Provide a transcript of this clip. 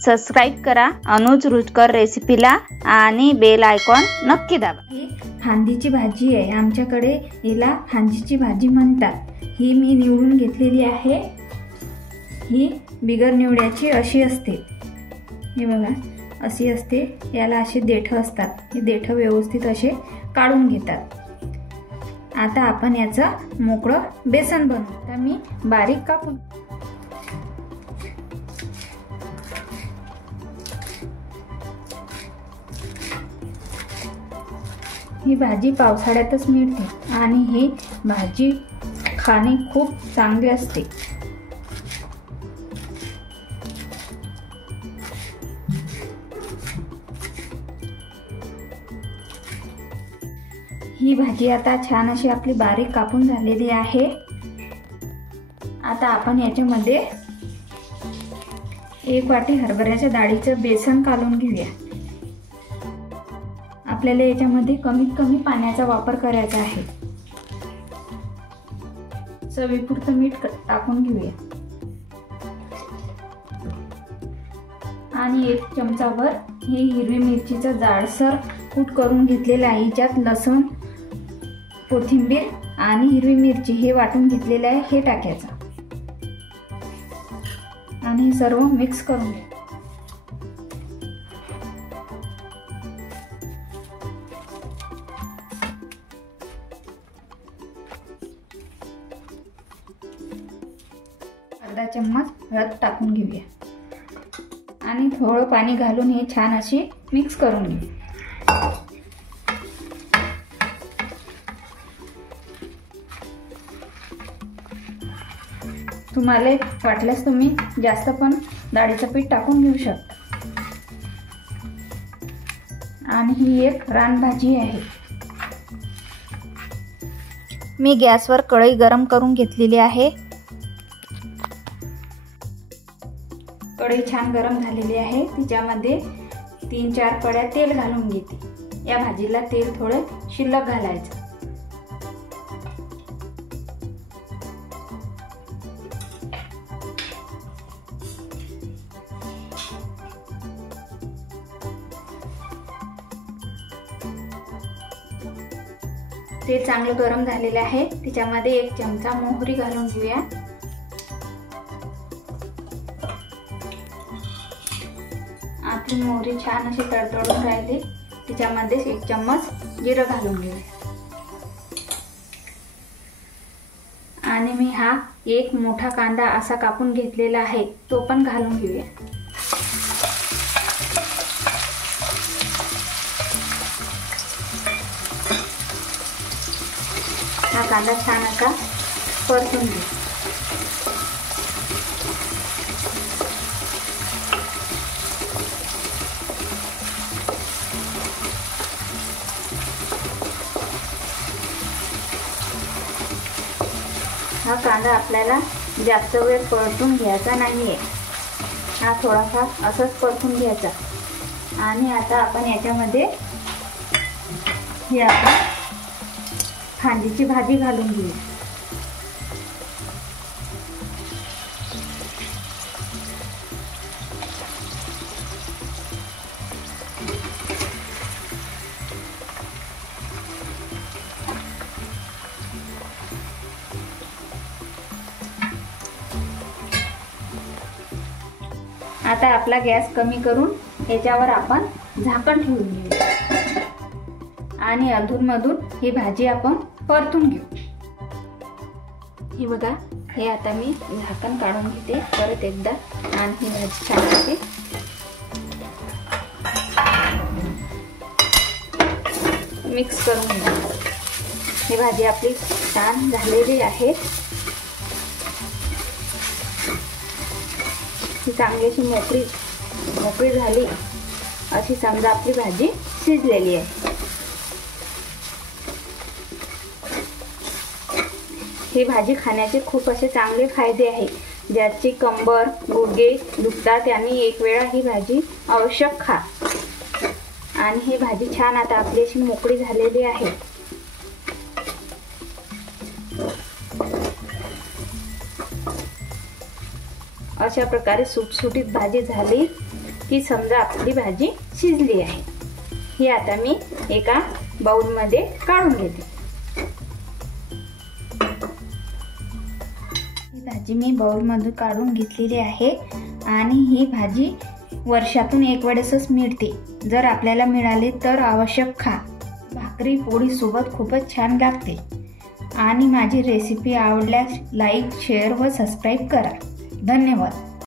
Subscribe करा अनुज रुचकर रेसिपीला आणि बेल आयकॉन नक्की दाबा। ही फांदीची भाजी आहे, आमच्याकडे हिला फांदीची भाजी म्हणतात। ही मी निवडून घेतलेली आहे। ही बिगर निवड्याची अशी असते, हे बघा अशी असते। याला असे देठ असतात, हे देठ व्यवस्थित असे काढून घेतात। आता आपण याचं मोकळं बेसन बनवू। आता मी बारीक कापून ही भाजी पावसाळ्यातच मिळते आणि ही भाजी खाणे खूप चांगले असते। ही भाजी आता छान अशी आपली बारीक कापून झालेली आहे। आता आपण याच्यामध्ये 1 वाटी हरभऱ्याच्या डाळीचं बेसन कालून घेऊया। आपल्याला याच्यामध्ये कमीत कमी पाण्याचा वापर करायचा आहे। चवीपुरतं मीठ टाकून घेऊया आणि 1 चमचाभर हे हिरवी मिरचीचं जाडसर कूट करून घेतलेलं आहे। ज्यात लसूण, कोथिंबीर आणि हिरवी मिरची हे वाटून घेतलेले आहे, हे टाकायचं आणि हे सर्व मिक्स करून घ्या। अर्धा चम्मच हळद टाकून घेऊया आणि थोडं पाणी घालून हे छान अशी मिक्स करून घेऊया। तुम्हाला वाटल्यास तुम्ही जास्त पण डाळीचं पीठ टाकून घेऊ शकता। आणि ही एक रानभाजी आहे। मी गॅसवर कढई गरम करून घेतलेली आहे। कढई छान गरम झालेली आहे, तिच्यामध्ये 3-4 पळ्या तेल घालून घेते। या भाजीला तेल थोडं शिल्लक घालायचं। तेल चांगलं गरम झालेले आहे, तिच्यामध्ये 1 चमचा मोहरी घालून घेऊया। आपली मोहरी छान अशी तडतडून राहिली, तिच्यामध्ये 1 चम्मच जिरं घालून घेऊया आणि मी हा 1 मोठा कांदा असा कापून घेतलेला आहे, तो पण घालून घेऊया। हा कांदा छान असा परतून घे। हा कांदा आपल्याला जास्त वेळ परतून घ्यायचा नाहीये, हा थोडासा असंच परतून घ्यायचा। आणि आता आपण याच्यामध्ये ही आपण फांदीची भाजी घालून घेऊ। आता आपला गॅस कमी करून याच्यावर आपण झाकण ठेवून घेऊ आणि अधूनमधून ही भाजी आपण परतून घेऊ। हे बघा, हे आता मी झाकण काढून घेते परत एकदा आणि ही भाजी छान अशी मिक्स करून घेऊ। ही भाजी आपली छान झालेली आहे। ही चांगली अशी मोकळी झाली अशी समजा आपली भाजी शिजलेली आहे। ही भाजी खाण्याचे खूप असे चांगले फायदे आहे। ज्याची कंबर गुडघे दुखतात त्यांनी 1 वेळा ही भाजी आवश्यक खा। आणि ही भाजी छान आता आपली अशी मोकळी झालेली आहे। अशा प्रकारे सुटसुटीत भाजी झाली की समजा आपली भाजी शिजली आहे। ही आता मी एका बाउलमध्ये काढून घेते। ही भाजी मी बाउलमधून काढून घेतलेली आहे आणि ही भाजी वर्षातून एक वेळेसच मिळते। जर आपल्याला मिळाली तर आवश्यक खा। भाकरी पोळी सोबत खूपच छान लागते। आणि माझी रेसिपी आवडल्यास लाईक, शेअर व सबस्क्राईब करा। धन्यवाद।